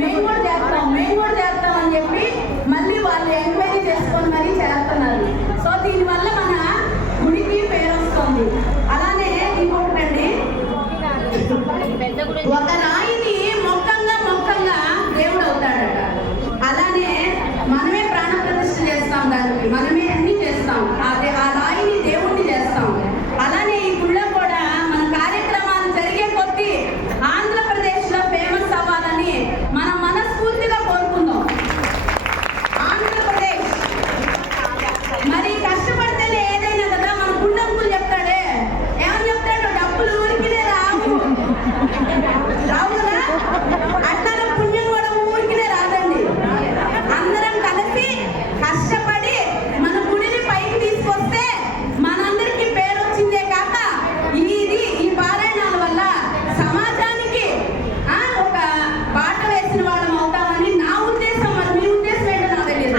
మేము కూడా చేస్తాం అని చెప్పి మళ్ళీ వాళ్ళు ఎంక్వైరీ చేసుకొని మరీ చేస్తున్నారు. సో దీనివల్ల మన గుడికి పేరు వస్తుంది. అలానే ఇంకొకటండి, ఒక రాయిని మొక్కంగా దేవుడు అవుతాడట. అలానే మనమే ప్రాణ ప్రతిష్ఠ చేస్తాం, దానికి మనమే అన్ని చేస్తాం, అదే ఆ రాయిని దేవుణ్ణి చేస్తాం. అలానే ఈ గుళ్ళో కూడా మన కార్యక్రమాలు జరిగే కొద్దీ ఆంధ్రప్రదేశ్ లో ఫేమస్ అవ్వాలని మనం మనస్ఫూర్తిగా కోరుకుందాం. ఆంధ్రప్రదేశ్ మరి కష్టపడితేనే ఏదైనా కదా. మన గుండంకులు చెప్తాడే, ఏమని చెప్తాడు, డబ్బులు ఊరికినే రావు కదా, అట్లా పుణ్యం కూడా ఊరికినే రాదండి. అందరం కలిసి కష్టపడి మన గుడిని పైకి తీసుకొస్తే మనందరికీ పేరు వచ్చిందే కాక ఈ పారాయణాల వల్ల సమాజానికి ఒక బాట వేసిన వాళ్ళం అవుతామని నా ఉద్దేశం. మరి మీ ఉద్దేశం ఏంటో నాకు తెలియదు.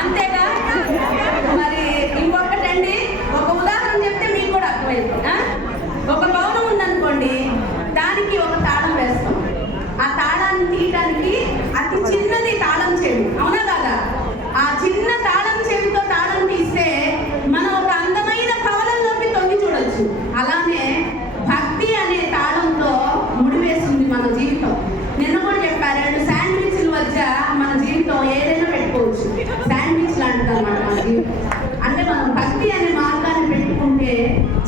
అంతేగా మరి ఇంకొకటండి, ఒక ఉదాహరణ చెప్తే మీకు కూడా అర్థమైంది. ఒక భవనం ఉందనుకోండి, దానికి ఒక తాళం వేస్తాం. ఆ తాళాన్ని తీయడానికి అతి చిన్నది తాళం చెవి, అవునా కదా? ఆ చిన్న తాళం చెవితో తాళం తీస్తే మనం ఒక అందమైన భవనంలోకి తొంగి చూడొచ్చు. అలానే భక్తి అనే తాళంతో ముడివేస్తుంది మన జీవితం. నిన్న కూడా చెప్పారు, 2 శాండ్విచ్ల మధ్య మన జీవితం ఏదైనా పెట్టుకోవచ్చు. శాండ్విచ్ లాంటిది అన్నమాట మన జీవితం. అంటే మనం భక్తి అనే మార్గాన్ని పెట్టుకుంటే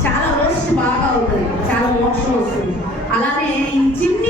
చాలా రోజు బాగా అవుతుంది, చాలా మోక్షం వస్తుంది. అలానే ఈ చిన్న